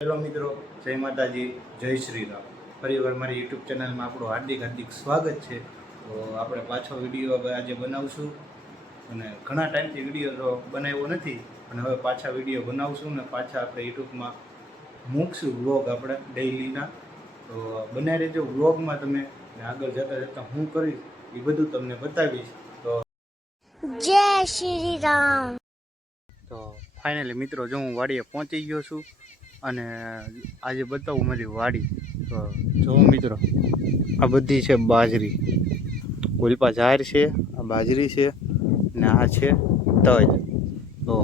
Hello મિત્રો જય માતાજી જય શ્રી રામ ફરીવાર મારી યુટ્યુબ ચેનલમાં આપણું હાર્દિક હાર્દિક સ્વાગત છે. તો આપણે પાછો વીડિયો હવે આજે બનાવશું અને ઘણા ટાઈમથી વીડિયો બનાવ્યો નથી અને હવે પાછા વીડિયો બનાવશું ને પાછા આપણે યુટ્યુબમાં મૂકશું વ્લોગ આપણે ડેઇલીના તો બનાવી રહેજો વ્લોગમાં તમે આગળ જતાં જતાં હું કરીશ એ બધું તમને બતાવીશ. તો જય શ્રી રામ તો ફાઇનલી મિત્રો જો હું વાડીએ પહોંચી ગયો છું અને આજે બતાવું મારી વાડી. તો જો મિત્રો, આ બધી છે બાજરી. ઓલપા ઝાર છે, આ બાજરી છે, ને આ છે તલ. તો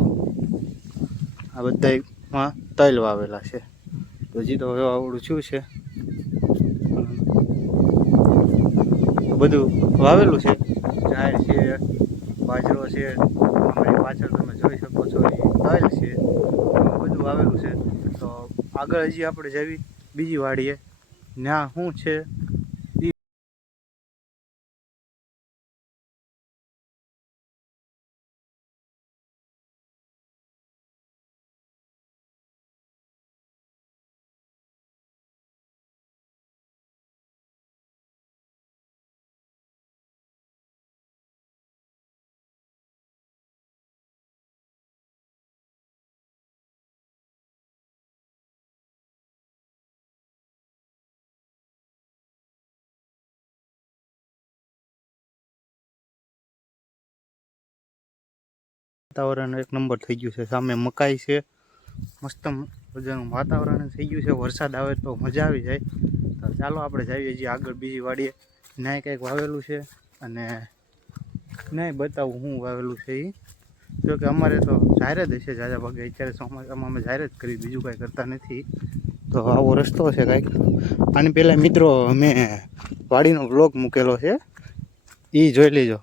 આ બધામાં તલ વાવેલા છે. હજી તો હવે આવડું શું છે? બધું વાવેલું છે. ઝાર છે, બાજરો છે. અમારી પાછળ તમે જોઈ શકો છો, એ તલ છે. બધું વાવેલું છે. તો આગળ હજી આપણે જવી. બીજી વાડીએ. ત્યાં શું છે? વાતાવરણ એક નંબર થઈ ગયું છે. સામે મકાઈ છે. મસ્ત મજાનું વાતાવરણ થઈ ગયું છે. વરસાદ આવે તો મજા આવી જાય. તો ચાલો આપણે જઈએ છીએ આગળ બીજી વાડીએ. ન્યાય કંઈક વાવેલું છે અને ન્યાય બતાવું હું વાવેલું છે એ જો કે અમારે તો જાહેર જ હશે જાજા ભાગે. અત્યારે ચોમાસામાં અમે જાહેર જ કરી, બીજું કાંઈ કરતા નથી. તો આવો રસ્તો છે કાંઈક. આની પહેલાં મિત્રો અમે વાડીનો બ્લોગ મૂકેલો છે. એ જોઈ લેજો.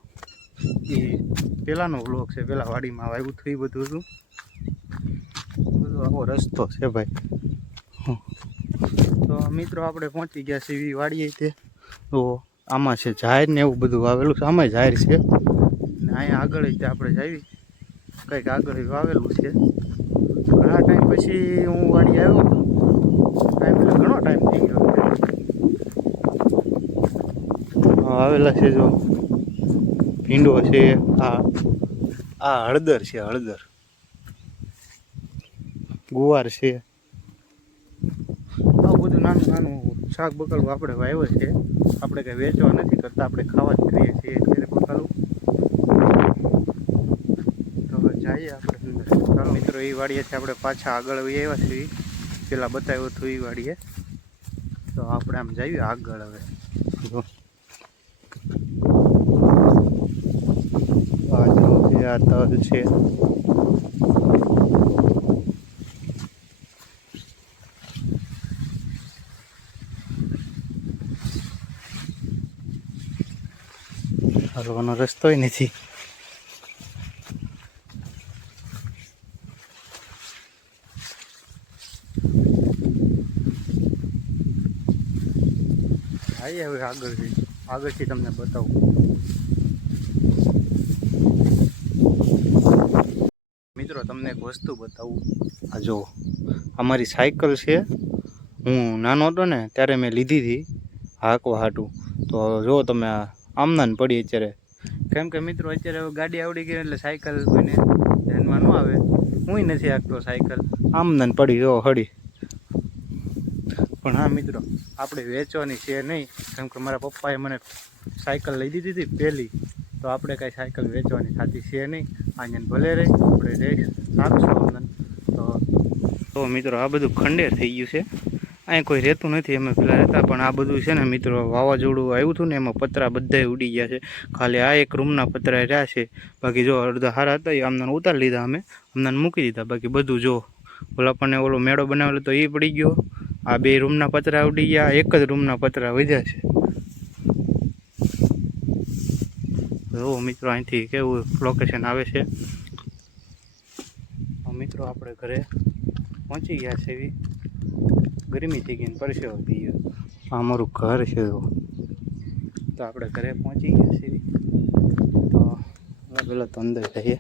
એ પહેલાંનો બ્લોક છે પહેલાં વાડીમાં આવ્યું હતું એ બધું હતું બધો આવો રસ્તો છે ભાઈ. તો મિત્રો આપણે પહોંચી ગયા છીએ એવી વાડીએ તે તો આમાં છે જાહેર ને એવું બધું વાવેલું છે આમાં જાહેર છે. ને અહીંયા આગળ રીતે આપણે જાવી. કંઈક આગળ વાવેલું છે. ઘણા ટાઈમ પછી હું વાડી આવ્યો ટાઈમ એટલે ઘણો ટાઈમ થઈ ગયો. આવેલા છે જો. ભીંડો છે, આ આ હળદર છે, હળદર. ગુવાર છે. આવું બધું નાનું નાનું શાક બકલવું આપણે વાવ્યો છે. આપણે કંઈ વેચવા નથી કરતા, આપણે ખાવા જ કરીએ છીએ એટલે બકલવું તો હવે જઈએ આપણે ચાલો મિત્રો એ વાડીએથી આપણે પાછા આગળ આવ્યા છીએ. પેલા બતાવ્યું હતું એ વાડીએ. તો આપણે આમ જઈએ આગળ હવે બાજરો છે આ તલ છે. હલવાનો રસ્તોય નથી. આવીએ હવે આગળથી. આગળથી તમને બતાવું મિત્રો તમને એક વસ્તુ બતાવું. આ જો અમારી સાયકલ છે. હું નાનો હતો ને, ત્યારે મેં લીધી હતી હાંકવા હાટું. તો જો તમે આમના આમનાન પડી અત્યારે. કેમ કે મિત્રો, અત્યારે ગાડી આવડી ગઈ એટલે સાયકલ કોઈને ધ્યાનમાં ન આવે. હું નથી હાંકતો સાયકલ. આમનાન પડી જો હળી. પણ હા મિત્રો, આપણે વેચવાની છે નહીં. કેમ કે મારા પપ્પાએ મને સાયકલ લઈ દીધી હતી પહેલી. તો આપણે કાંઈ સાયકલ વેચવાની થતી છે નહીં. આંજન ભલે રહી, આપણે રહી. રાખશું આંગન તો તો મિત્રો, આ બધું ખંડેર થઈ ગયું છે. અહીં કોઈ રહેતું નથી, અમે પેલા રહેતા, પણ આ બધું છે ને મિત્રો, વાવાઝોડું આવ્યું હતું ને, એમાં પતરા બધાય ઉડી ગયા છે. ખાલી આ એક રૂમના પતરા રહ્યા છે. બાકી જો અડધા હારા હતા, એ આમનાને ઉતારી લીધા અમે. આમનાને મૂકી દીધા. બાકી બધું જો ઓલા આપણને ઓલો મેળો બનાવેલો તો એ પડી ગયો. આ બે રૂમના પતરા ઉડી ગયા, એક જ રૂમના પતરા વધ્યા છે. જો મિત્રો અહીંથી કેવું લોકેશન આવે છે. મિત્રો આપણે ઘરે પહોંચી ગયા છે એવી ગરમી થઈ ગઈ પરસેવો થઈ ગયો. આ અમારું ઘર છે તો આપણે ઘરે પહોંચી ગયા છે તો પહેલાં તો અંદર જઈએ.